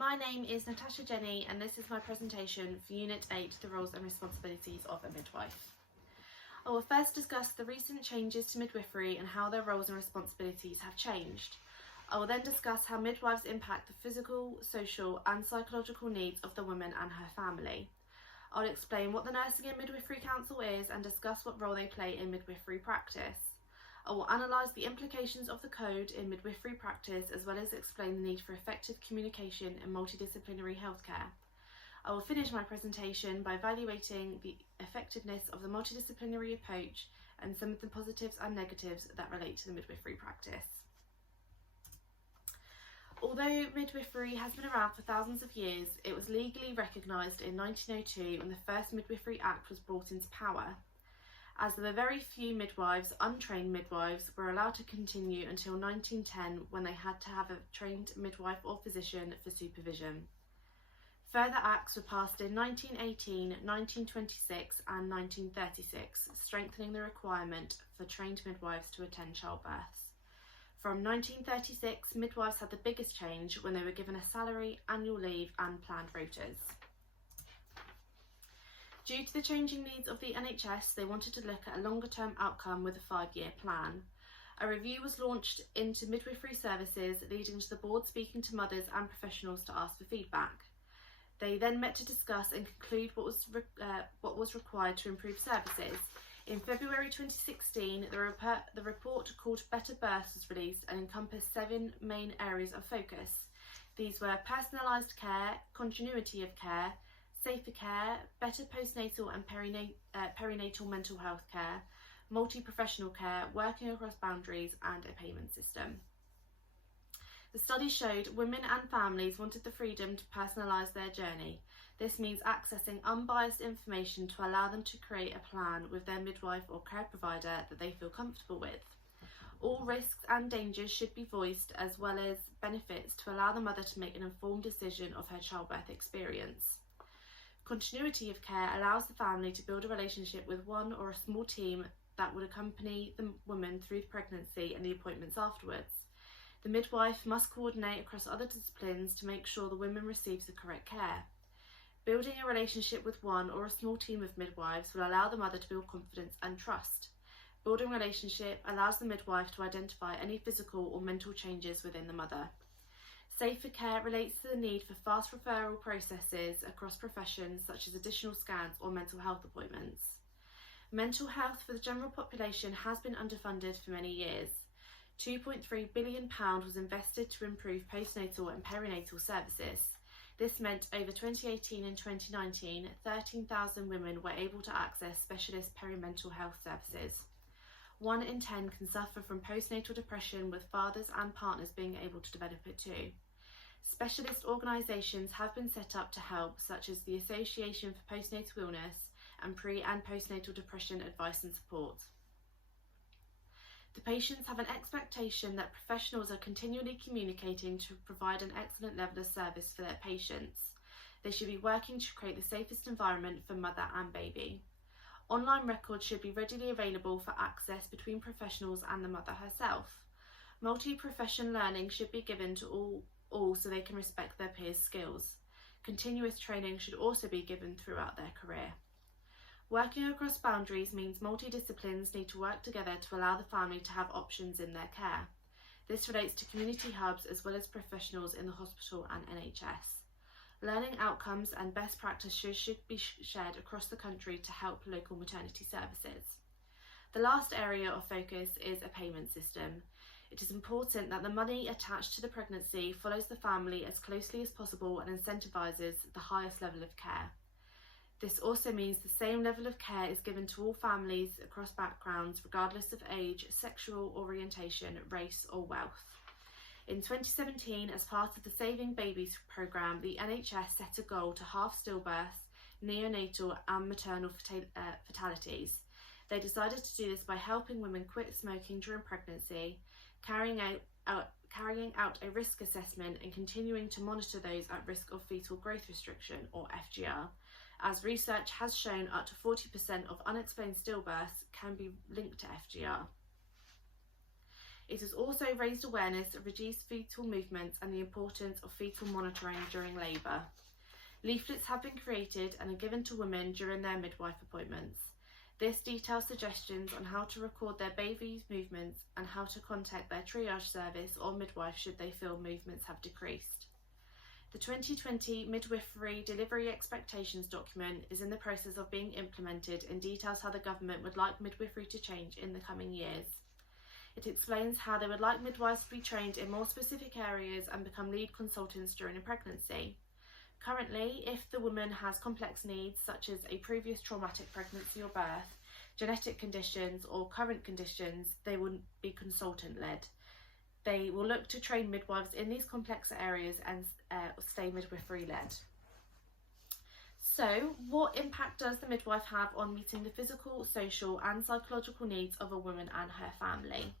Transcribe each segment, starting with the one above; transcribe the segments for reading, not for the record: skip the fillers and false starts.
My name is Natasha Jenny and this is my presentation for Unit 8, the roles and responsibilities of a midwife. I will first discuss the recent changes to midwifery and how their roles and responsibilities have changed. I will then discuss how midwives impact the physical, social and psychological needs of the woman and her family. I'll explain what the Nursing and Midwifery Council is and discuss what role they play in midwifery practice. I will analyse the implications of the code in midwifery practice as well as explain the need for effective communication in multidisciplinary healthcare. I will finish my presentation by evaluating the effectiveness of the multidisciplinary approach and some of the positives and negatives that relate to the midwifery practice. Although midwifery has been around for thousands of years, it was legally recognised in 1902 when the first Midwifery Act was brought into power. As there were very few midwives, untrained midwives were allowed to continue until 1910 when they had to have a trained midwife or physician for supervision. Further acts were passed in 1918, 1926 and 1936, strengthening the requirement for trained midwives to attend childbirths. From 1936, midwives had the biggest change when they were given a salary, annual leave and planned rotas. Due to the changing needs of the NHS, they wanted to look at a longer-term outcome with a 5-year plan. A review was launched into midwifery services, leading to the board speaking to mothers and professionals to ask for feedback. They then met to discuss and conclude what was required to improve services. In February 2016, the report called Better Births was released and encompassed 7 main areas of focus. These were personalised care, continuity of care, safer care, better postnatal and perinatal mental health care, multi-professional care, working across boundaries and a payment system. The study showed women and families wanted the freedom to personalise their journey. This means accessing unbiased information to allow them to create a plan with their midwife or care provider that they feel comfortable with. All risks and dangers should be voiced as well as benefits to allow the mother to make an informed decision of her childbirth experience. Continuity of care allows the family to build a relationship with one or a small team that would accompany the woman through the pregnancy and the appointments afterwards. The midwife must coordinate across other disciplines to make sure the woman receives the correct care. Building a relationship with one or a small team of midwives will allow the mother to build confidence and trust. Building a relationship allows the midwife to identify any physical or mental changes within the mother. Safer care relates to the need for fast referral processes across professions such as additional scans or mental health appointments. Mental health for the general population has been underfunded for many years. £2.3 billion was invested to improve postnatal and perinatal services. This meant over 2018 and 2019, 13,000 women were able to access specialist perimental health services. 1 in 10 can suffer from postnatal depression, with fathers and partners being able to develop it too. Specialist organisations have been set up to help, such as the Association for Postnatal Illness and Pre- and Postnatal Depression Advice and Support. The patients have an expectation that professionals are continually communicating to provide an excellent level of service for their patients. They should be working to create the safest environment for mother and baby. Online records should be readily available for access between professionals and the mother herself. Multi-profession learning should be given to all so they can respect their peers' skills. Continuous training should also be given throughout their career. Working across boundaries means multidisciplines need to work together to allow the family to have options in their care. This relates to community hubs as well as professionals in the hospital and NHS. Learning outcomes and best practices should be shared across the country to help local maternity services. The last area of focus is a payment system. It is important that the money attached to the pregnancy follows the family as closely as possible and incentivises the highest level of care. This also means the same level of care is given to all families across backgrounds, regardless of age, sexual orientation, race or wealth. In 2017, as part of the Saving Babies programme, the NHS set a goal to halve stillbirths, neonatal and maternal fatalities. They decided to do this by helping women quit smoking during pregnancy, carrying out a risk assessment and continuing to monitor those at risk of fetal growth restriction, or FGR, as research has shown up to 40% of unexplained stillbirths can be linked to FGR. It has also raised awareness of reduced fetal movements and the importance of fetal monitoring during labour. Leaflets have been created and are given to women during their midwife appointments. This details suggestions on how to record their baby's movements and how to contact their triage service or midwife should they feel movements have decreased. The 2020 Midwifery Delivery Expectations document is in the process of being implemented and details how the government would like midwifery to change in the coming years. It explains how they would like midwives to be trained in more specific areas and become lead consultants during a pregnancy. Currently, if the woman has complex needs such as a previous traumatic pregnancy or birth, genetic conditions or current conditions, they will be consultant-led. They will look to train midwives in these complex areas and stay midwifery-led. So, what impact does the midwife have on meeting the physical, social and psychological needs of a woman and her family?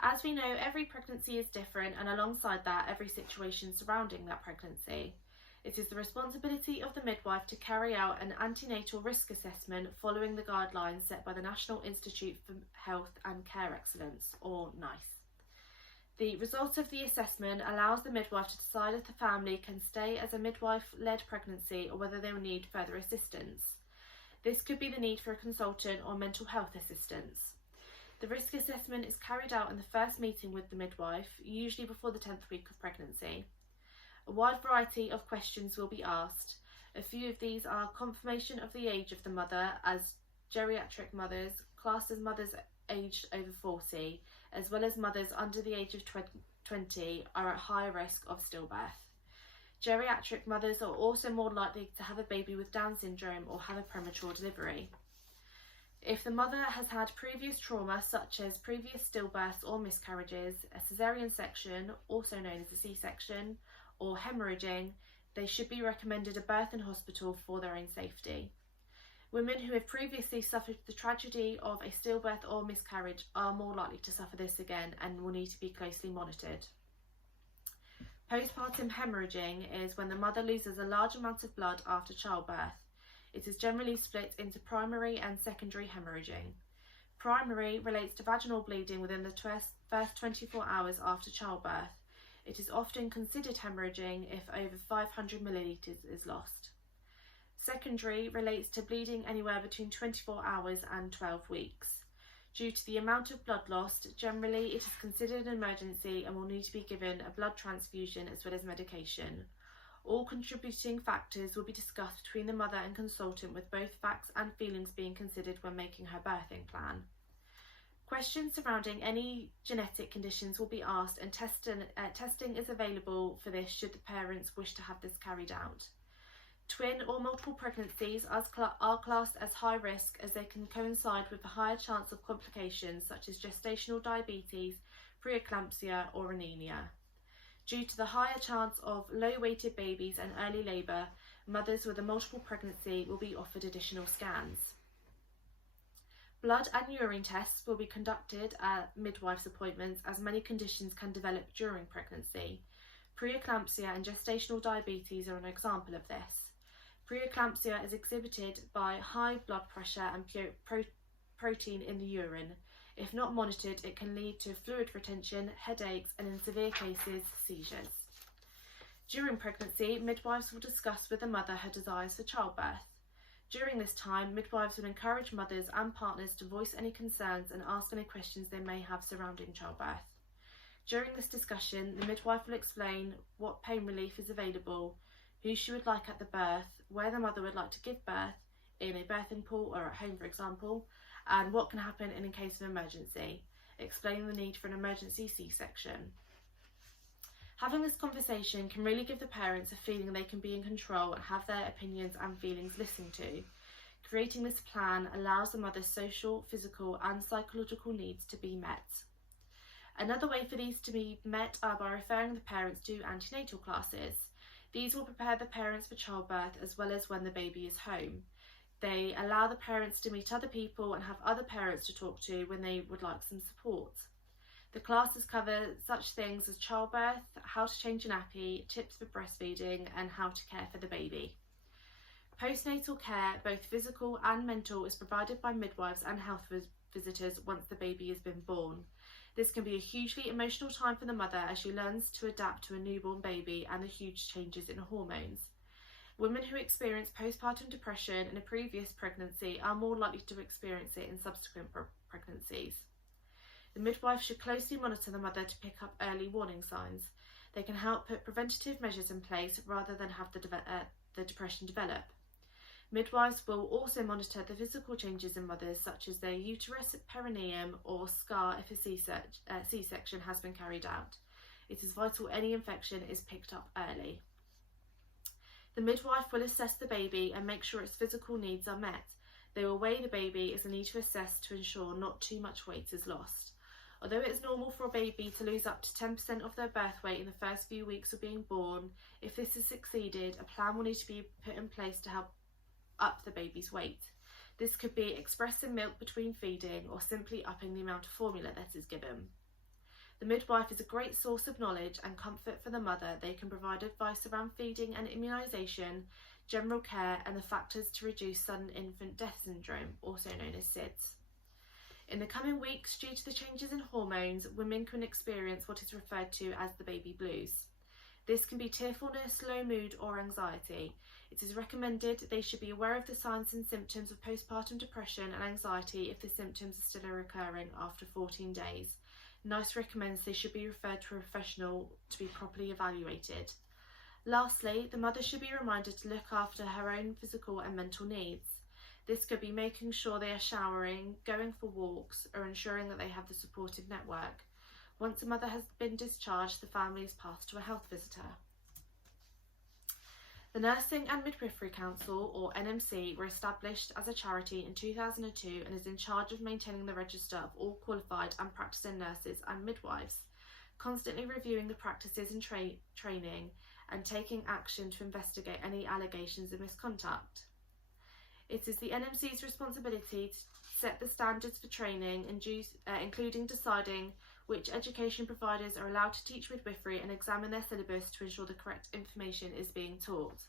As we know, every pregnancy is different, and alongside that, every situation surrounding that pregnancy. It is the responsibility of the midwife to carry out an antenatal risk assessment following the guidelines set by the National Institute for Health and Care Excellence, or NICE. The results of the assessment allows the midwife to decide if the family can stay as a midwife-led pregnancy or whether they will need further assistance. This could be the need for a consultant or mental health assistance. The risk assessment is carried out in the first meeting with the midwife, usually before the 10th week of pregnancy. A wide variety of questions will be asked. A few of these are confirmation of the age of the mother, as geriatric mothers, classed as mothers aged over 40, as well as mothers under the age of 20 are at higher risk of stillbirth. Geriatric mothers are also more likely to have a baby with Down syndrome or have a premature delivery. If the mother has had previous trauma such as previous stillbirths or miscarriages, a caesarean section, also known as a C-section, or hemorrhaging, they should be recommended a birth in hospital for their own safety. Women who have previously suffered the tragedy of a stillbirth or miscarriage are more likely to suffer this again and will need to be closely monitored. Postpartum hemorrhaging is when the mother loses a large amount of blood after childbirth. It is generally split into primary and secondary hemorrhaging. Primary relates to vaginal bleeding within the first 24 hours after childbirth. It is often considered hemorrhaging if over 500 millilitres is lost. Secondary relates to bleeding anywhere between 24 hours and 12 weeks. Due to the amount of blood lost, generally it is considered an emergency and will need to be given a blood transfusion as well as medication. All contributing factors will be discussed between the mother and consultant, with both facts and feelings being considered when making her birthing plan. Questions surrounding any genetic conditions will be asked, and testing is available for this should the parents wish to have this carried out. Twin or multiple pregnancies are classed as high risk as they can coincide with a higher chance of complications such as gestational diabetes, preeclampsia or anemia. Due to the higher chance of low-weighted babies and early labour, mothers with a multiple pregnancy will be offered additional scans. Blood and urine tests will be conducted at midwife's appointments, as many conditions can develop during pregnancy. Preeclampsia and gestational diabetes are an example of this. Preeclampsia is exhibited by high blood pressure and protein in the urine. If not monitored, it can lead to fluid retention, headaches, and in severe cases, seizures. During pregnancy, midwives will discuss with the mother her desires for childbirth. During this time, midwives will encourage mothers and partners to voice any concerns and ask any questions they may have surrounding childbirth. During this discussion, the midwife will explain what pain relief is available, who she would like at the birth, where the mother would like to give birth, in a birthing pool or at home for example, and what can happen in a case of emergency, explaining the need for an emergency C-section. Having this conversation can really give the parents a feeling they can be in control and have their opinions and feelings listened to. Creating this plan allows the mother's social, physical and psychological needs to be met. Another way for these to be met are by referring the parents to antenatal classes. These will prepare the parents for childbirth as well as when the baby is home. They allow the parents to meet other people and have other parents to talk to when they would like some support. The classes cover such things as childbirth, how to change a nappy, tips for breastfeeding, and how to care for the baby. Postnatal care, both physical and mental, is provided by midwives and health visitors once the baby has been born. This can be a hugely emotional time for the mother as she learns to adapt to a newborn baby and the huge changes in hormones. Women who experience postpartum depression in a previous pregnancy are more likely to experience it in subsequent pregnancies. The midwife should closely monitor the mother to pick up early warning signs. They can help put preventative measures in place rather than have the depression develop. Midwives will also monitor the physical changes in mothers, such as their uterus, perineum, or scar if a C-section has been carried out. It is vital any infection is picked up early. The midwife will assess the baby and make sure its physical needs are met. They will weigh the baby as a need to assess to ensure not too much weight is lost. Although it is normal for a baby to lose up to 10% of their birth weight in the first few weeks of being born, if this has succeeded, a plan will need to be put in place to help up the baby's weight. This could be expressing milk between feeding or simply upping the amount of formula that is given. The midwife is a great source of knowledge and comfort for the mother. They can provide advice around feeding and immunisation, general care, and the factors to reduce sudden infant death syndrome, also known as SIDS. In the coming weeks, due to the changes in hormones, women can experience what is referred to as the baby blues. This can be tearfulness, low mood, or anxiety. It is recommended they should be aware of the signs and symptoms of postpartum depression and anxiety if the symptoms are still occurring after 14 days. NICE recommends they should be referred to a professional to be properly evaluated. Lastly, the mother should be reminded to look after her own physical and mental needs. This could be making sure they are showering, going for walks, or ensuring that they have the supportive network. Once a mother has been discharged, the family is passed to a health visitor. The Nursing and Midwifery Council, or NMC, were established as a charity in 2002 and is in charge of maintaining the register of all qualified and practicing nurses and midwives, constantly reviewing the practices and training and taking action to investigate any allegations of misconduct. It is the NMC's responsibility to set the standards for training, including deciding which education providers are allowed to teach midwifery and examine their syllabus to ensure the correct information is being taught.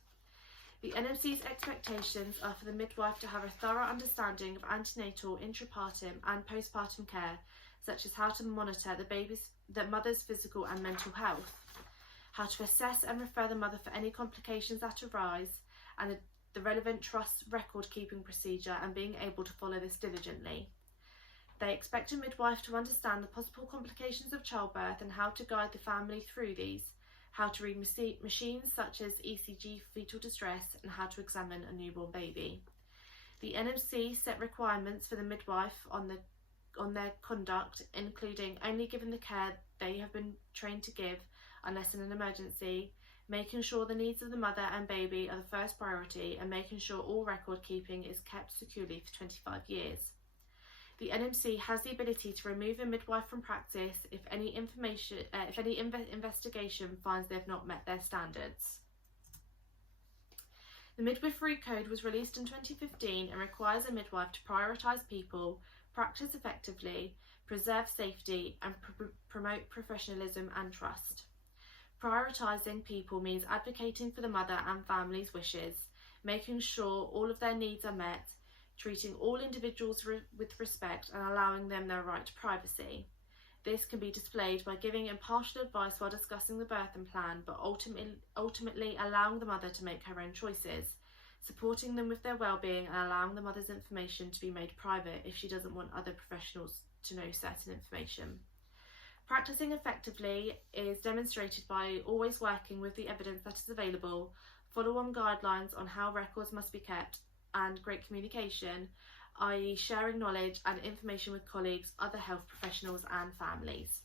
The NMC's expectations are for the midwife to have a thorough understanding of antenatal, intrapartum and postpartum care, such as how to monitor the mother's physical and mental health, how to assess and refer the mother for any complications that arise, and the relevant trust record-keeping procedure and being able to follow this diligently. They expect a midwife to understand the possible complications of childbirth and how to guide the family through these, how to read machines such as ECG for fetal distress, and how to examine a newborn baby. The NMC set requirements for the midwife on their conduct, including only giving the care they have been trained to give unless in an emergency, making sure the needs of the mother and baby are the first priority, and making sure all record keeping is kept securely for 25 years. The NMC has the ability to remove a midwife from practice if any investigation finds they have not met their standards. The Midwifery Code was released in 2015 and requires a midwife to prioritise people, practice effectively, preserve safety, and promote professionalism and trust. Prioritising people means advocating for the mother and family's wishes, making sure all of their needs are met, treating all individuals with respect and allowing them their right to privacy. This can be displayed by giving impartial advice while discussing the birthing plan, but ultimately allowing the mother to make her own choices, supporting them with their well-being and allowing the mother's information to be made private if she doesn't want other professionals to know certain information. Practicing effectively is demonstrated by always working with the evidence that is available, follow-on guidelines on how records must be kept, and great communication, i.e. sharing knowledge and information with colleagues, other health professionals and families.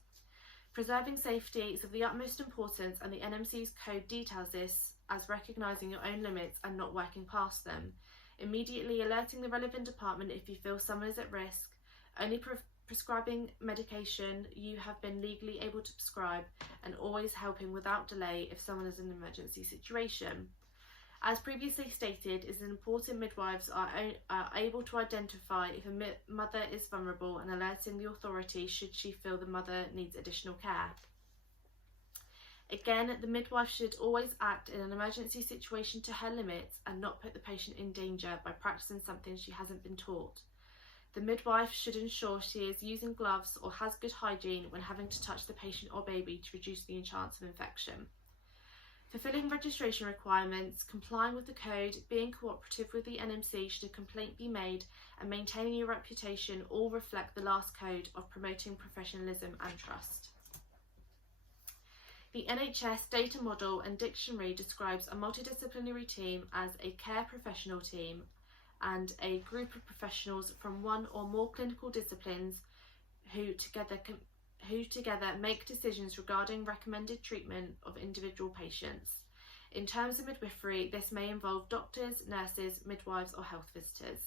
Preserving safety is of the utmost importance, and the NMC's code details this as recognising your own limits and not working past them, immediately alerting the relevant department if you feel someone is at risk, only prescribing medication you have been legally able to prescribe, and always helping without delay if someone is in an emergency situation. As previously stated, it is important midwives are able to identify if a mother is vulnerable and alerting the authority should she feel the mother needs additional care. Again, the midwife should always act in an emergency situation to her limits and not put the patient in danger by practicing something she hasn't been taught. The midwife should ensure she is using gloves or has good hygiene when having to touch the patient or baby to reduce the chance of infection. Fulfilling registration requirements, complying with the code, being cooperative with the NMC should a complaint be made, and maintaining your reputation all reflect the last code of promoting professionalism and trust. The NHS data model and dictionary describes a multidisciplinary team as a care professional team and a group of professionals from one or more clinical disciplines who together make decisions regarding recommended treatment of individual patients. In terms of midwifery, this may involve doctors, nurses, midwives, or health visitors.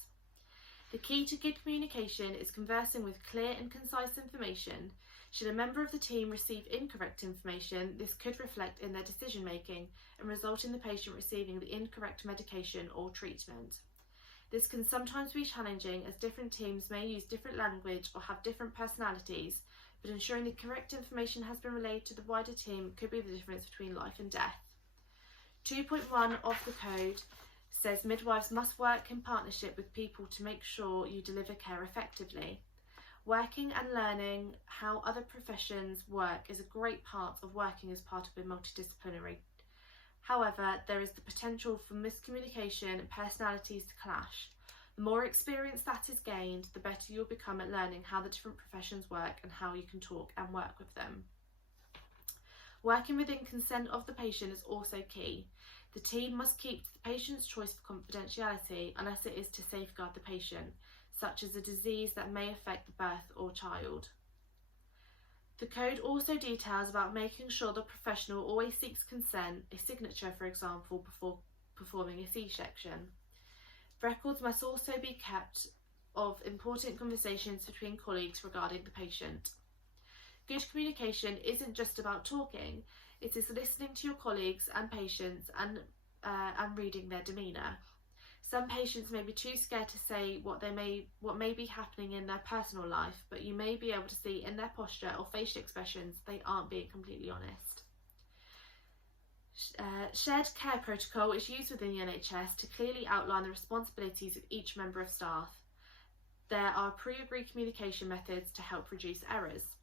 The key to good communication is conversing with clear and concise information. Should a member of the team receive incorrect information, this could reflect in their decision making and result in the patient receiving the incorrect medication or treatment. This can sometimes be challenging as different teams may use different language or have different personalities, but ensuring the correct information has been relayed to the wider team could be the difference between life and death. 2.1 of the code says midwives must work in partnership with people to make sure you deliver care effectively. Working and learning how other professions work is a great part of working as part of a multidisciplinary. However, there is the potential for miscommunication and personalities to clash. The more experience that is gained, the better you'll become at learning how the different professions work and how you can talk and work with them. Working within consent of the patient is also key. The team must keep the patient's choice for confidentiality unless it is to safeguard the patient, such as a disease that may affect the birth or child. The code also details about making sure the professional always seeks consent, a signature for example, before performing a C-section. Records must also be kept of important conversations between colleagues regarding the patient. Good communication isn't just about talking, it is listening to your colleagues and patients and reading their demeanour. Some patients may be too scared to say what may be happening in their personal life, but you may be able to see in their posture or facial expressions they aren't being completely honest. Shared care protocol is used within the NHS to clearly outline the responsibilities of each member of staff. There are pre-agreed communication methods to help reduce errors.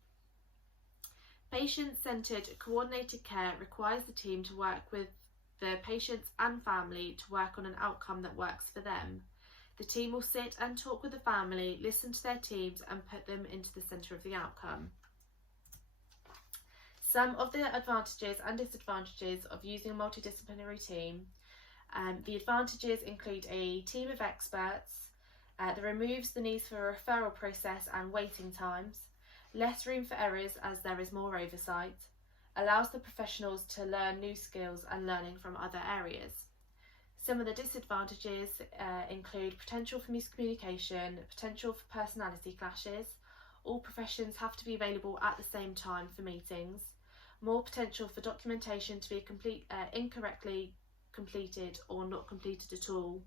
Patient-centred coordinated care requires the team to work with the patients and family to work on an outcome that works for them. The team will sit and talk with the family, listen to their teams and put them into the centre of the outcome. Some of the advantages and disadvantages of using a multidisciplinary team. The advantages include a team of experts, that removes the need for a referral process and waiting times, less room for errors as there is more oversight, allows the professionals to learn new skills and learning from other areas. Some of the disadvantages include potential for miscommunication, potential for personality clashes, all professions have to be available at the same time for meetings, more potential for documentation to be incorrectly completed or not completed at all,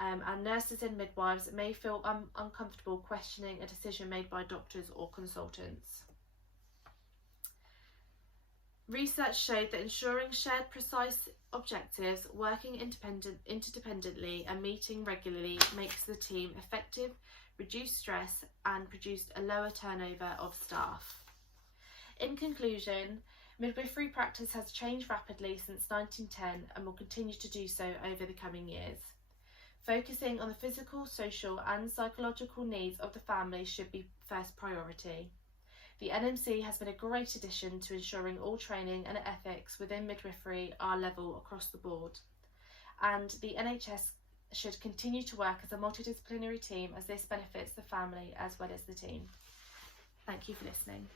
and nurses and midwives may feel uncomfortable questioning a decision made by doctors or consultants. Research showed that ensuring shared precise objectives, working interdependently and meeting regularly makes the team effective, reduce stress and produce a lower turnover of staff. In conclusion, midwifery practice has changed rapidly since 1910 and will continue to do so over the coming years. Focusing on the physical, social and psychological needs of the family should be first priority. The NMC has been a great addition to ensuring all training and ethics within midwifery are level across the board, and the NHS should continue to work as a multidisciplinary team as this benefits the family as well as the team. Thank you for listening.